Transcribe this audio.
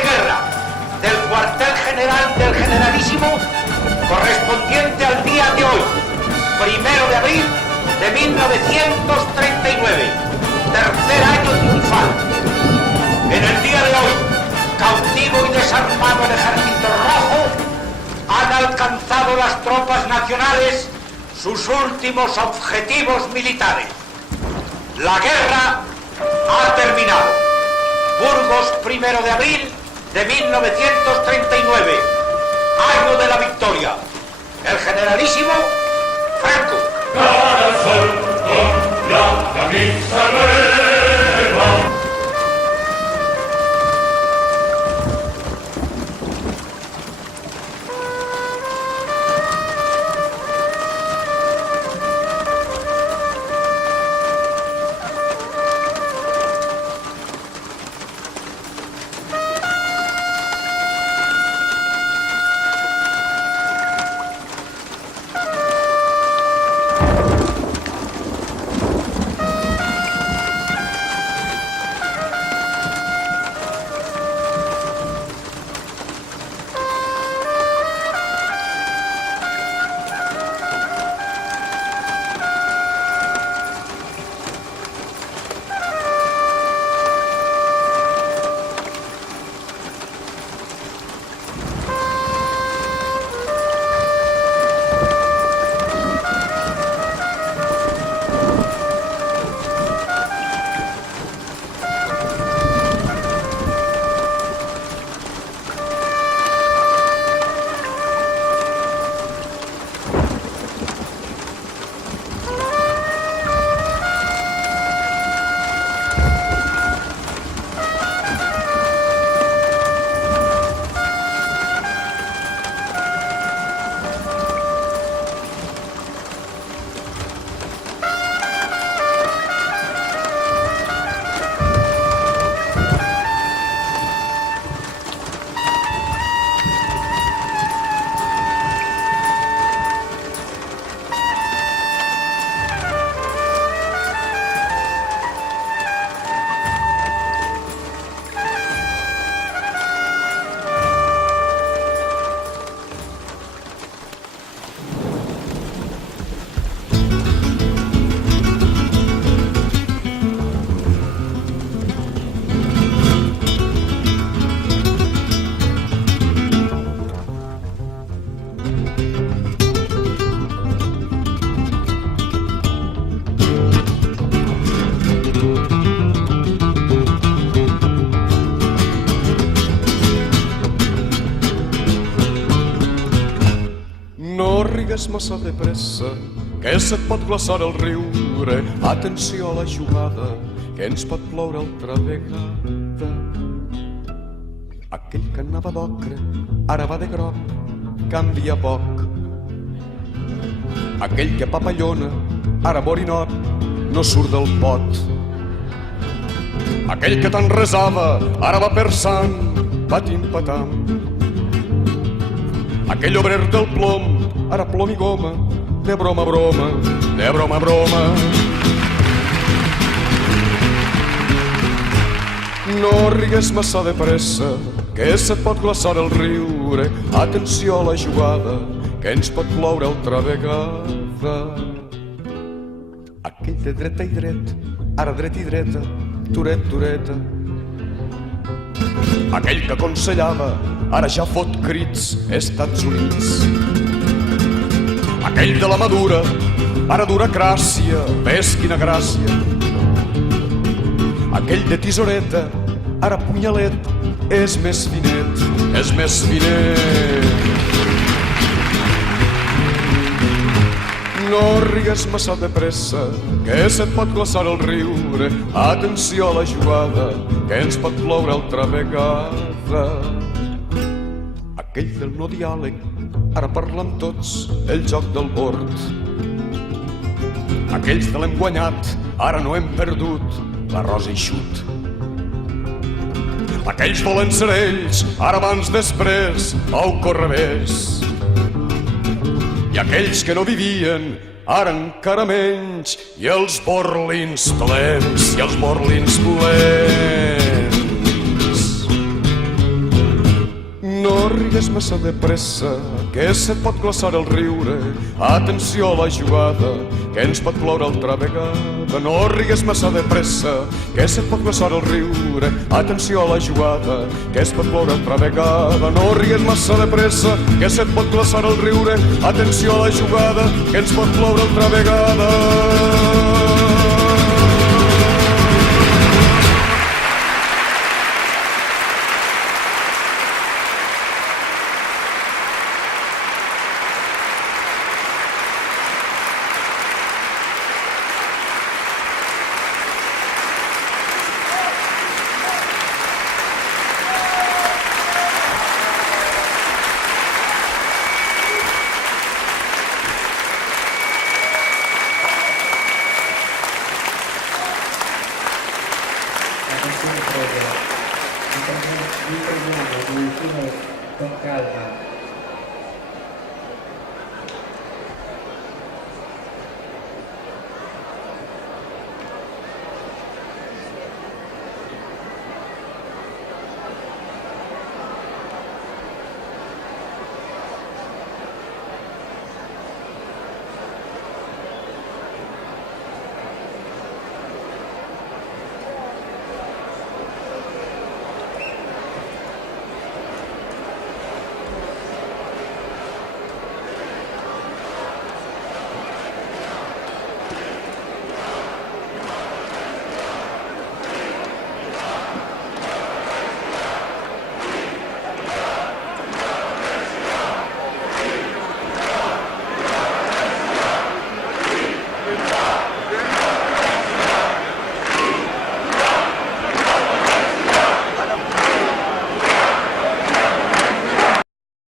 de guerra del cuartel general del Generalísimo correspondiente al día de hoy, 1 de abril de 1939, tercer año triunfal. En el día de hoy, cautivo y desarmado el Ejército Rojo, han alcanzado las tropas nacionales sus últimos objetivos militares. La guerra ha terminado. Burgos, 1 de abril de 1939, año de la victoria. El Generalísimo Franco. Cara al sol con la camisa nueva. Rigues massa de pressa, que se't pot glaçar el riure. Atenció a la jugada, que ens pot ploure altra vegada. Aquell que anava d'ocre, ara va de groc, canvia poc. Aquell que papallona, ara borinot, no surt del pot. Aquell que tant resava, ara va per sant, patim-patam. Aquell obrer del plom, ara plom i goma, de broma a broma, de broma a broma. No rigues massa de pressa, que se't pot glaçar el riure. Atenció a la jugada, que ens pot ploure altra vegada. Aquell de dreta i dret, ara dret i dreta, turet, tureta. Aquell que aconsellava, ara ja fot crits, Estats Units. Aquell de la madura, ara dura gràcia, ves quina gràcia. Aquell de tisoreta, ara punyalet, és més finet, és més finet. No rigues massa de pressa, que se't pot glaçar el riure. Atenció a la jugada, que ens pot ploure altra vegada. Aquell del no diàleg, ara parlen tots el joc del bord. Aquells de l'hem guanyat, ara no hem perdut l'arròs eixut. Aquells volen ser ells, ara abans després, au correvés. I aquells que no vivien, ara encara menys, i els borlins plens, i els borlins plens. no rigues massa de pressa, que se't pot glaçar el riure. Atenció a la jugada, que ens pot ploure altra vegada. No rigues massa de pressa, que se't pot glaçar el riure. Atenció a la jugada, que es pot ploure altra vegada. No rigues massa de pressa, que se't pot glaçar el riure. Atenció a la jugada, que ens pot ploure altra vegada. di Fernando di Ultimo con calma